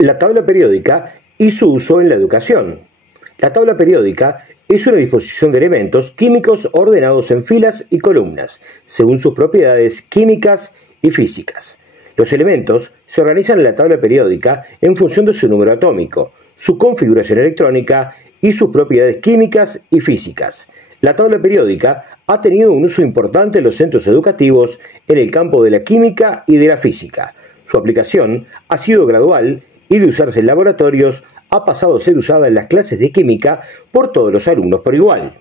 La tabla periódica y su uso en la educación. La tabla periódica es una disposición de elementos químicos ordenados en filas y columnas, según sus propiedades químicas y físicas. Los elementos se organizan en la tabla periódica en función de su número atómico, su configuración electrónica y sus propiedades químicas y físicas. La tabla periódica ha tenido un uso importante en los centros educativos en el campo de la química y de la física. Su aplicación ha sido gradual y de usarse en laboratorios ha pasado a ser usada en las clases de química por todos los alumnos por igual.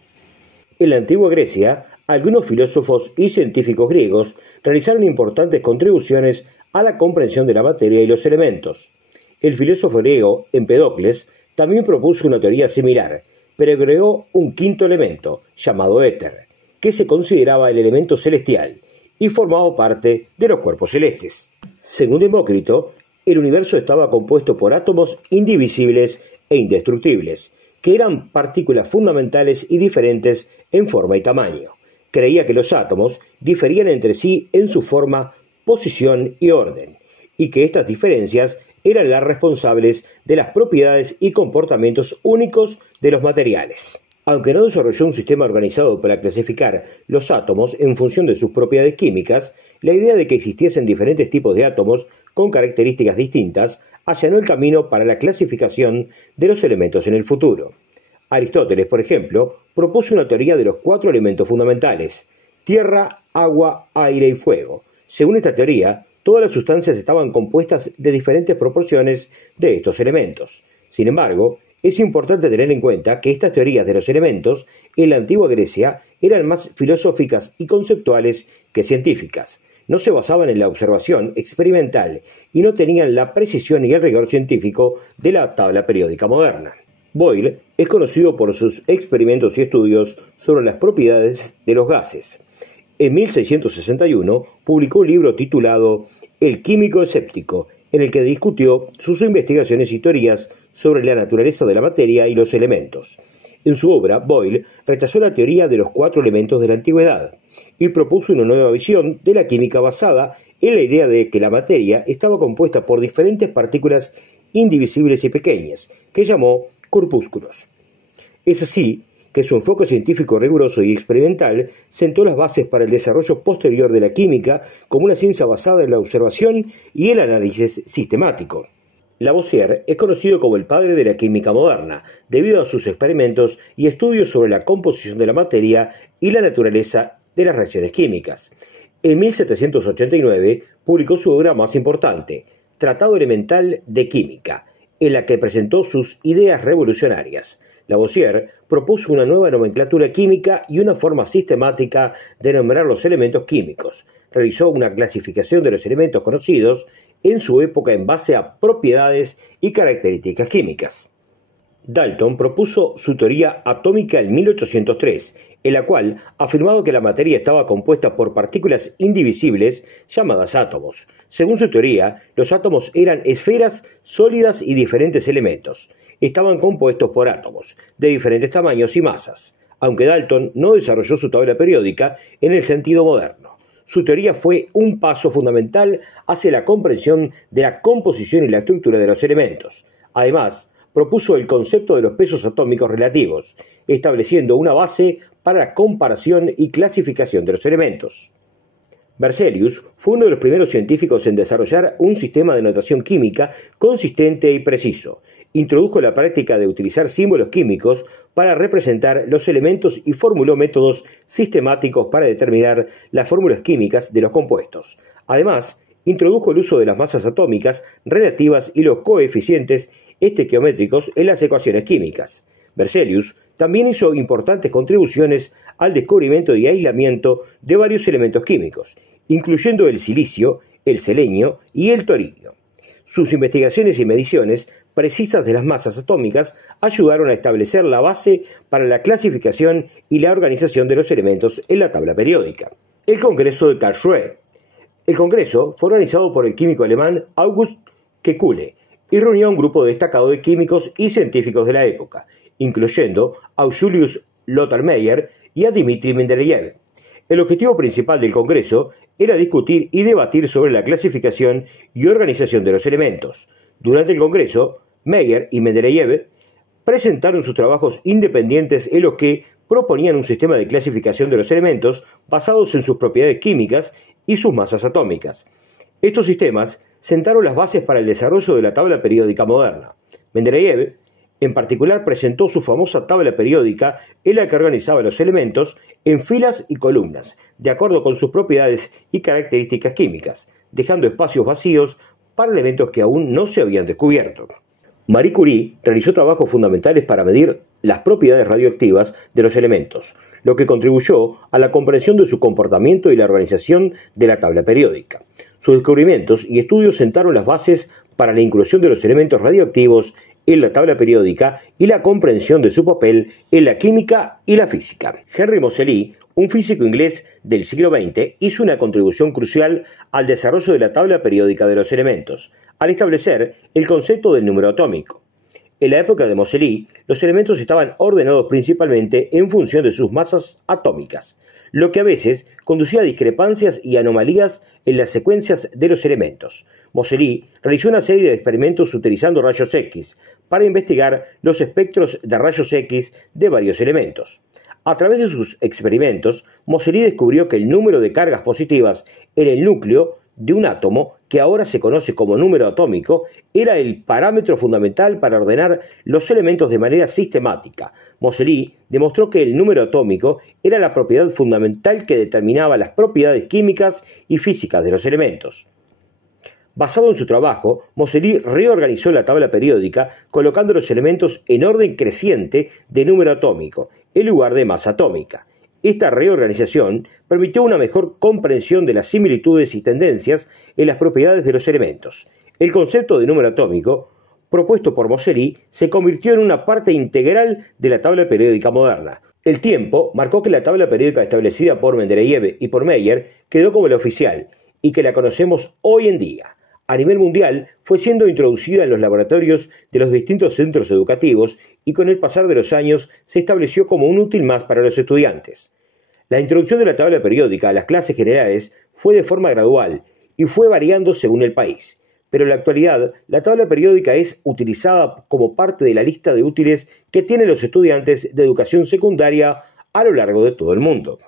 En la antigua Grecia, algunos filósofos y científicos griegos realizaron importantes contribuciones a la comprensión de la materia y los elementos. El filósofo griego Empedocles también propuso una teoría similar, pero agregó un quinto elemento, llamado éter, que se consideraba el elemento celestial y formaba parte de los cuerpos celestes. Según Demócrito, el universo estaba compuesto por átomos indivisibles e indestructibles, que eran partículas fundamentales y diferentes en forma y tamaño. Creía que los átomos diferían entre sí en su forma, posición y orden, y que estas diferencias eran las responsables de las propiedades y comportamientos únicos de los materiales. Aunque no desarrolló un sistema organizado para clasificar los átomos en función de sus propiedades químicas, la idea de que existiesen diferentes tipos de átomos con características distintas allanó el camino para la clasificación de los elementos en el futuro. Aristóteles, por ejemplo, propuso una teoría de los 4 elementos fundamentales: tierra, agua, aire y fuego. Según esta teoría, todas las sustancias estaban compuestas de diferentes proporciones de estos elementos. Sin embargo, es importante tener en cuenta que estas teorías de los elementos en la antigua Grecia eran más filosóficas y conceptuales que científicas. No se basaban en la observación experimental y no tenían la precisión y el rigor científico de la tabla periódica moderna. Boyle es conocido por sus experimentos y estudios sobre las propiedades de los gases. En 1661 publicó un libro titulado El químico escéptico, en el que discutió sus investigaciones y teorías sobre la naturaleza de la materia y los elementos. En su obra, Boyle rechazó la teoría de los 4 elementos de la antigüedad y propuso una nueva visión de la química basada en la idea de que la materia estaba compuesta por diferentes partículas indivisibles y pequeñas, que llamó corpúsculos. Es así que su enfoque científico riguroso y experimental sentó las bases para el desarrollo posterior de la química como una ciencia basada en la observación y el análisis sistemático. Lavoisier es conocido como el padre de la química moderna, debido a sus experimentos y estudios sobre la composición de la materia y la naturaleza de las reacciones químicas. En 1789 publicó su obra más importante, Tratado Elemental de Química, en la que presentó sus ideas revolucionarias. Lavoisier propuso una nueva nomenclatura química y una forma sistemática de nombrar los elementos químicos. Realizó una clasificación de los elementos conocidos en su época en base a propiedades y características químicas. Dalton propuso su teoría atómica en 1803, en la cual afirmaba que la materia estaba compuesta por partículas indivisibles llamadas átomos. Según su teoría, los átomos eran esferas sólidas y diferentes elementos. Estaban compuestos por átomos de diferentes tamaños y masas, aunque Dalton no desarrolló su tabla periódica en el sentido moderno. Su teoría fue un paso fundamental hacia la comprensión de la composición y la estructura de los elementos. Además, propuso el concepto de los pesos atómicos relativos, estableciendo una base para la comparación y clasificación de los elementos. Berzelius fue uno de los primeros científicos en desarrollar un sistema de notación química consistente y preciso. Introdujo la práctica de utilizar símbolos químicos para representar los elementos y formuló métodos sistemáticos para determinar las fórmulas químicas de los compuestos. Además, introdujo el uso de las masas atómicas relativas y los coeficientes estequiométricos en las ecuaciones químicas. Berzelius también hizo importantes contribuciones al descubrimiento y aislamiento de varios elementos químicos, incluyendo el silicio, el selenio y el torio. Sus investigaciones y mediciones precisas de las masas atómicas ayudaron a establecer la base para la clasificación y la organización de los elementos en la tabla periódica. El Congreso de Karlsruhe. El Congreso fue organizado por el químico alemán August Kekulé y reunió a un grupo destacado de químicos y científicos de la época, incluyendo a Julius Lothar Meyer y a Dmitri Mendeleev. El objetivo principal del Congreso era discutir y debatir sobre la clasificación y organización de los elementos. Durante el Congreso, Meyer y Mendeleev presentaron sus trabajos independientes en los que proponían un sistema de clasificación de los elementos basados en sus propiedades químicas y sus masas atómicas. Estos sistemas sentaron las bases para el desarrollo de la tabla periódica moderna. Mendeleev, en particular, presentó su famosa tabla periódica en la que organizaba los elementos en filas y columnas, de acuerdo con sus propiedades y características químicas, dejando espacios vacíos para elementos que aún no se habían descubierto. Marie Curie realizó trabajos fundamentales para medir las propiedades radioactivas de los elementos, lo que contribuyó a la comprensión de su comportamiento y la organización de la tabla periódica. Sus descubrimientos y estudios sentaron las bases para la inclusión de los elementos radioactivos en la tabla periódica y la comprensión de su papel en la química y la física. Henry Moseley, un físico inglés del siglo XX, hizo una contribución crucial al desarrollo de la tabla periódica de los elementos, al establecer el concepto del número atómico. En la época de Moseley, los elementos estaban ordenados principalmente en función de sus masas atómicas, lo que a veces conducía a discrepancias y anomalías en las secuencias de los elementos. Moseley realizó una serie de experimentos utilizando rayos X para investigar los espectros de rayos X de varios elementos. A través de sus experimentos, Moseley descubrió que el número de cargas positivas en el núcleo de un átomo, que ahora se conoce como número atómico, era el parámetro fundamental para ordenar los elementos de manera sistemática. Moseley demostró que el número atómico era la propiedad fundamental que determinaba las propiedades químicas y físicas de los elementos. Basado en su trabajo, Moseley reorganizó la tabla periódica colocando los elementos en orden creciente de número atómico, en lugar de masa atómica. Esta reorganización permitió una mejor comprensión de las similitudes y tendencias en las propiedades de los elementos. El concepto de número atómico, propuesto por Moseley, se convirtió en una parte integral de la tabla periódica moderna. El tiempo marcó que la tabla periódica establecida por Mendeleev y por Meyer quedó como la oficial y que la conocemos hoy en día. A nivel mundial, fue siendo introducida en los laboratorios de los distintos centros educativos y con el pasar de los años se estableció como un útil más para los estudiantes. La introducción de la tabla periódica a las clases generales fue de forma gradual y fue variando según el país, pero en la actualidad la tabla periódica es utilizada como parte de la lista de útiles que tienen los estudiantes de educación secundaria a lo largo de todo el mundo.